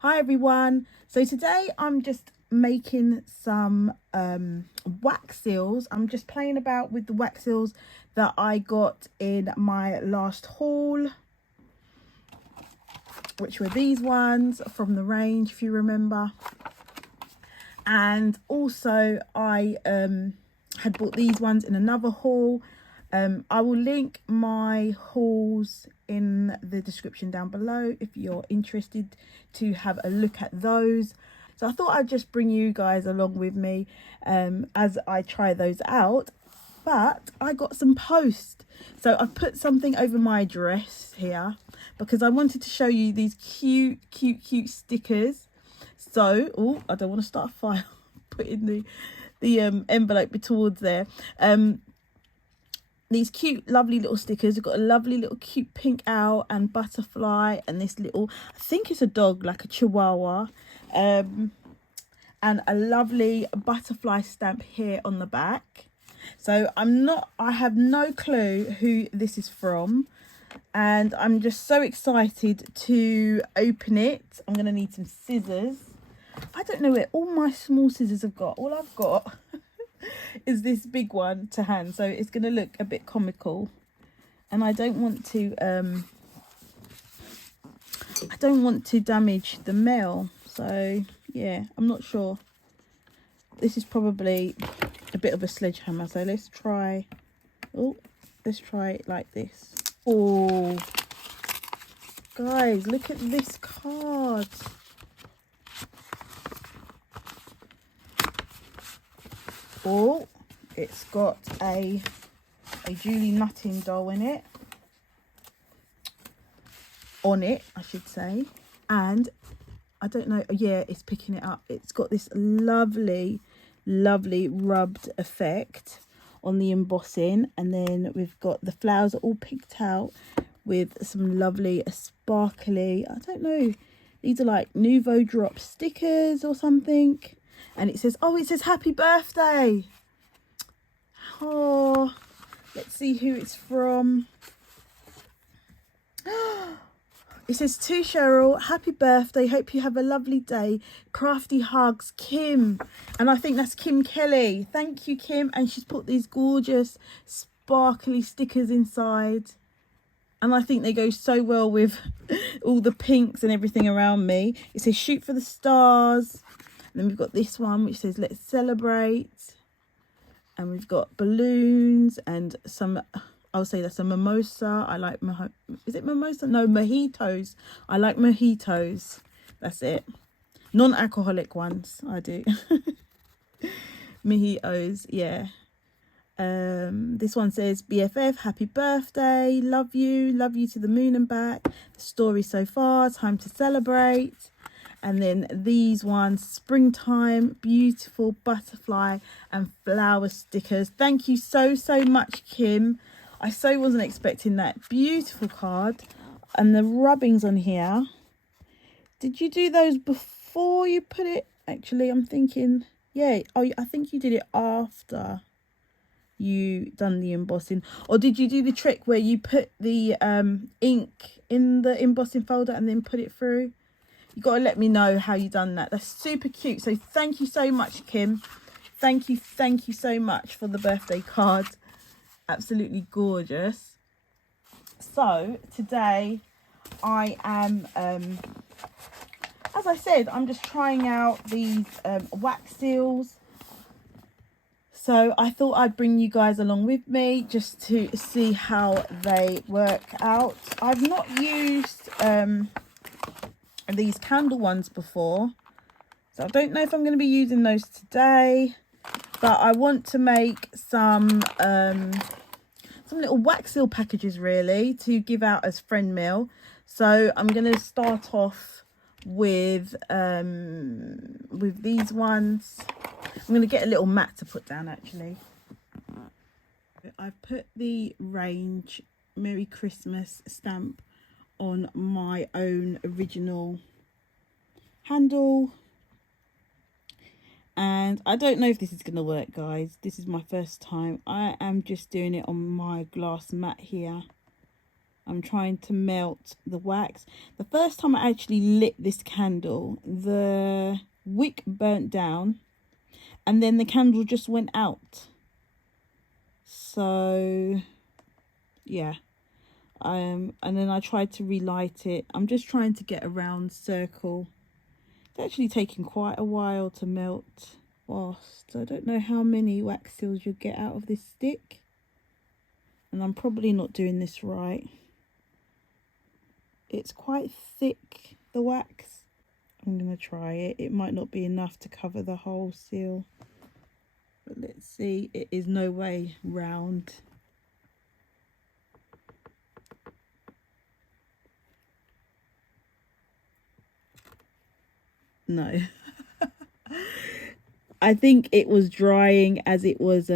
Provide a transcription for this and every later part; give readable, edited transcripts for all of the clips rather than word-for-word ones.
Hi everyone. So today I'm just making some wax seals. I'm just playing about with the wax seals that I got in my last haul, which were these ones from the range, if you remember. And also I had bought these ones in another haul. I will link my hauls in the description down below if you're interested to have a look at those. So I thought I'd just bring you guys along with me as I try those out. But I got some post, so I've put something over my address here because I wanted to show you these cute stickers. So, oh, I don't want to start a fire. Putting the envelope towards there. These cute lovely little stickers. We've got a lovely little cute pink owl and butterfly, and this little, I think it's a dog, like a chihuahua, and a lovely butterfly stamp here on the back. So I have no clue who this is from, and I'm just so excited to open it. I'm gonna need some scissors. I don't know where all my small scissors have got. All I've got is this big one to hand, so it's going to look a bit comical, and I don't want to damage the mail. So yeah, I'm not sure. This is probably a bit of a sledgehammer, so let's try it like this. Oh guys, look at this card. Oh, it's got a Julie Nutting doll in it. On it, I should say. And I don't know, yeah, it's picking it up. It's got this lovely rubbed effect on the embossing. And then we've got the flowers all picked out with some lovely sparkly, I don't know, these are like Nouveau Drop stickers or something. And it says, oh, it says happy birthday. Oh, let's see who it's from. It says, to Cheryl, happy birthday. Hope you have a lovely day. Crafty hugs, Kim. And I think that's Kim Kelly. Thank you, Kim. And she's put these gorgeous sparkly stickers inside. And I think they go so well with all the pinks and everything around me. It says, shoot for the stars. And then we've got this one which says, let's celebrate. And we've got balloons and some, I'll say that's a mimosa. I like, is it mimosa? No, mojitos. I like mojitos. That's it. Non-alcoholic ones, I do. Mojitos, yeah. This one says, BFF, happy birthday. Love you to the moon and back. The story so far, time to celebrate. And then these ones, springtime, beautiful butterfly and flower stickers. Thank you so much, Kim. I so wasn't expecting that. Beautiful card. And the rubbings on here. Did you do those before you put it? Actually, I'm thinking, yeah. Oh, I think you did it after you done the embossing. Or did you do the trick where you put the ink in the embossing folder and then put it through? You got to let me know how you done that. That's super cute. So thank you so much, Kim. Thank you so much for the birthday card. Absolutely gorgeous. So today I am, as I said, I'm just trying out these wax seals. So I thought I'd bring you guys along with me just to see how they work out. I've not used these candle ones before, so I don't know if I'm going to be using those today, but I want to make some little wax seal packages really to give out as friend mail. So I'm going to start off with these ones. I'm going to get a little mat to put down actually. I've put the range Merry Christmas stamp on my own original handle, and I don't know if this is gonna work, guys. This is my first time. I am just doing it on my glass mat here. I'm trying to melt the wax. The first time I actually lit this candle, the wick burnt down and then the candle just went out. So yeah, and then I tried to relight it. I'm just trying to get a round circle. It's actually taking quite a while to melt fast. I don't know how many wax seals you'll get out of this stick, and I'm probably not doing this right. It's quite thick, the wax. I'm gonna try it. It might not be enough to cover the whole seal, but let's see. It is no way round. No. I think it was drying as it was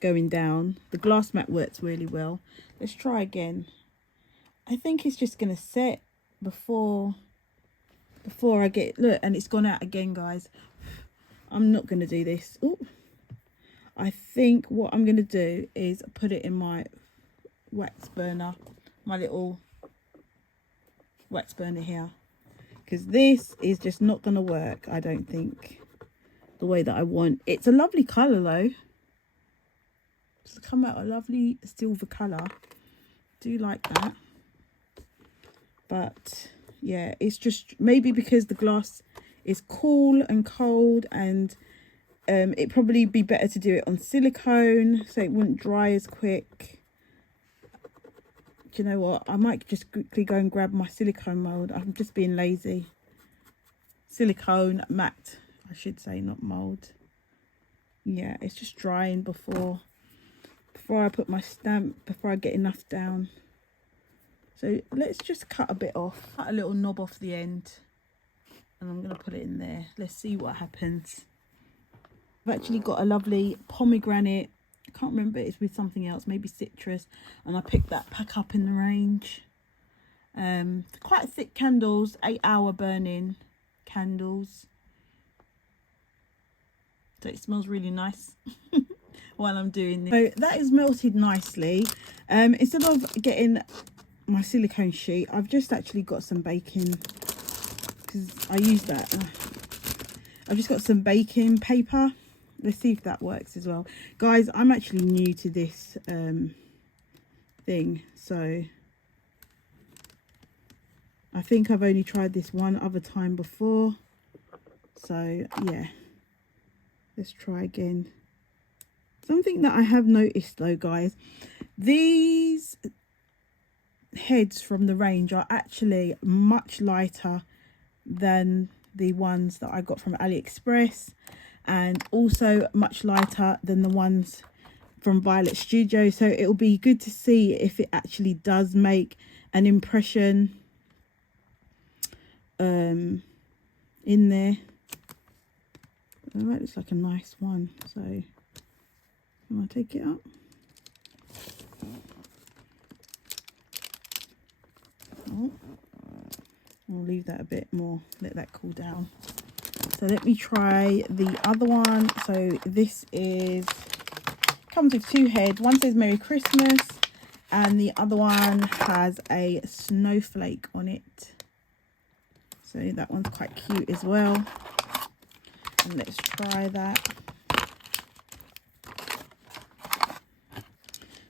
going down. The glass mat works really well. Let's try again. I think it's just gonna set before I get, look, and it's gone out again, guys. I'm not gonna do this. Ooh. I think what I'm gonna do is put it in my wax burner, my little wax burner here, because this is just not gonna work, I don't think, the way that I want. It's a lovely color though. It's come out a lovely silver color. Do like that. But yeah, it's just maybe because the glass is cool and cold, and it'd probably be better to do it on silicone so it wouldn't dry as quick. Do you know what? I might just quickly go and grab my silicone mold. I'm just being lazy. Silicone mat, I should say, not mold. Yeah, it's just drying before I put my stamp, before I get enough down. So let's just cut a bit off, cut a little knob off the end, and I'm going to put it in there. Let's see what happens. I've actually got a lovely pomegranate. I can't remember, it's with something else, maybe citrus, and I picked that pack up in the range. Quite thick candles, 8-hour burning candles. So it smells really nice while I'm doing this. So that is melted nicely. Instead of getting my silicone sheet, I've just actually got some baking, because I use that. I've just got some baking paper. Let's see if that works as well. Guys, I'm actually new to this thing, so I think I've only tried this one other time before. So yeah, let's try again. Something that I have noticed though, guys, these heads from the range are actually much lighter than the ones that I got from AliExpress, and also much lighter than the ones from Violet Studio. So it'll be good to see if it actually does make an impression in there. All right, it's like a nice one. So can I take it up? Oh, I'll leave that a bit more, let that cool down. So let me try the other one. So this is, comes with two heads. One says Merry Christmas and the other one has a snowflake on it. So that one's quite cute as well. And let's try that.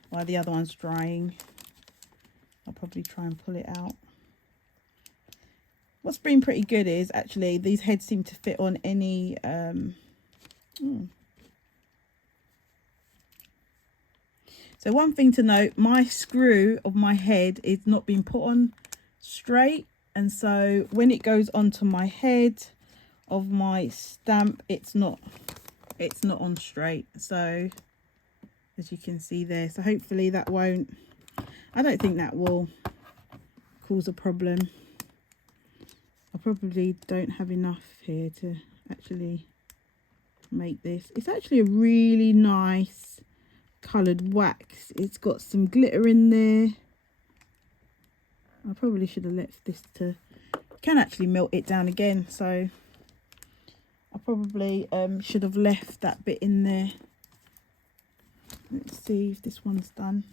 While the other one's drying, I'll probably try and pull it out. What's been pretty good is actually these heads seem to fit on any So one thing to note, my screw of my head is not being put on straight, and so when it goes onto my head of my stamp, it's not on straight. So as you can see there, so hopefully that won't, I don't think that will cause a problem. I probably don't have enough here to actually make this. It's actually a really nice coloured wax. It's got some glitter in there. I probably should have left this to, can actually melt it down again, so I probably should have left that bit in there. Let's see if this one's done.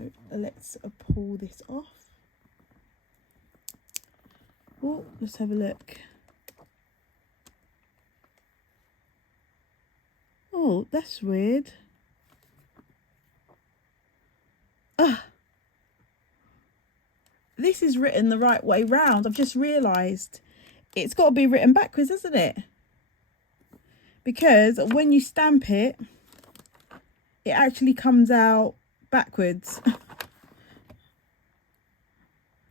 So let's pull this off. Oh, let's have a look. Oh, that's weird. This is written the right way round. I've just realised it's got to be written backwards, isn't it? Because when you stamp it, it actually comes out backwards.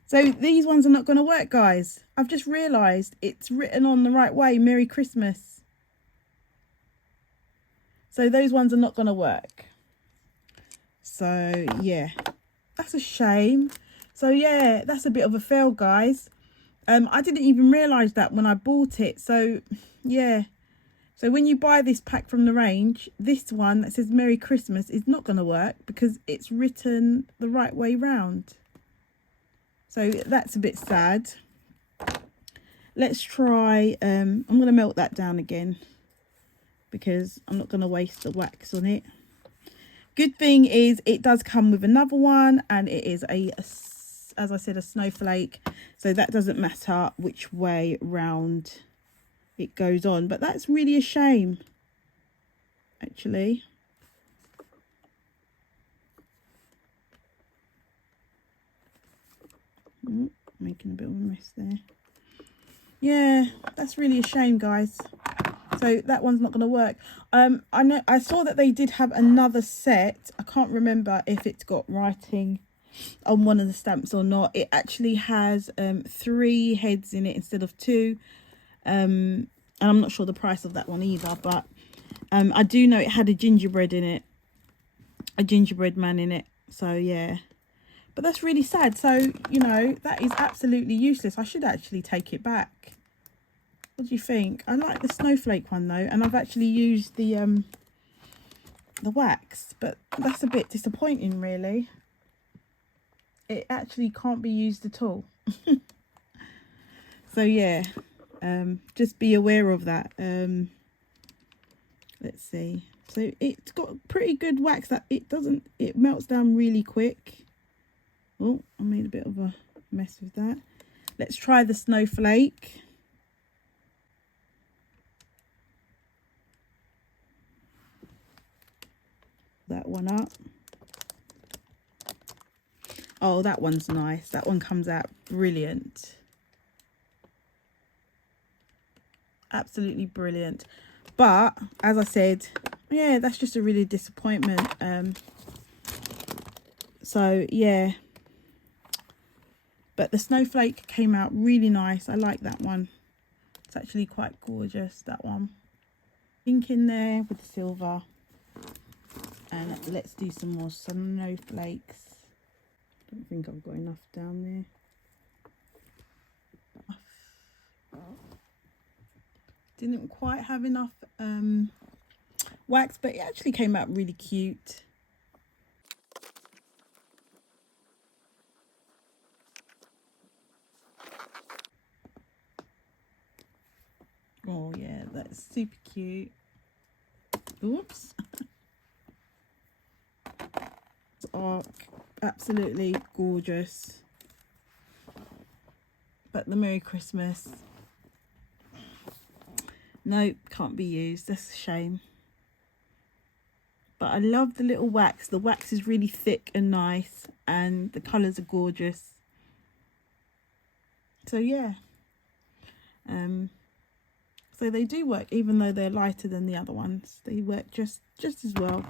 So these ones are not going to work, guys. I've just realised it's written on the right way. Merry Christmas. So those ones are not going to work. So yeah, that's a shame. So yeah, that's a bit of a fail, guys. I didn't even realise that when I bought it. So yeah. So when you buy this pack from the range, this one that says Merry Christmas is not going to work because it's written the right way round. So that's a bit sad. Let's try, I'm going to melt that down again because I'm not going to waste the wax on it. Good thing is it does come with another one, and it is as I said, a snowflake. So that doesn't matter which way round it goes on. But that's really a shame, actually. Making a bit of a mess there. Yeah, that's really a shame, guys. So that one's not going to work. I saw that they did have another set. I can't remember if it's got writing on one of the stamps or not. It actually has 3 heads in it instead of 2. And I'm not sure the price of that one either, but I do know it had a gingerbread in it, a gingerbread man in it. So yeah, but that's really sad. So, you know, that is absolutely useless. I should actually take it back. What do you think? I like the snowflake one though, and I've actually used the wax, but that's a bit disappointing, really. It actually can't be used at all. So yeah, just be aware of that. Let's see. So it's got pretty good wax that it melts down really quick. Oh, I made a bit of a mess with that. Let's try the snowflake. That one up. Oh, that one's nice. That one comes out brilliant. Absolutely brilliant. But as I said, yeah, that's just a really disappointment. So yeah, but the snowflake came out really nice. I like that one. It's actually quite gorgeous, that one. Pink in there with the silver. And let's do some more snowflakes. Don't think I've got enough down there. Didn't quite have enough wax, but it actually came out really cute. Oh yeah, that's super cute. Oops. Are absolutely gorgeous. But the Merry Christmas, nope, can't be used. That's a shame. But I love the little wax. The wax is really thick and nice, and the colours are gorgeous. So yeah, so they do work, even though they're lighter than the other ones. They work just as well.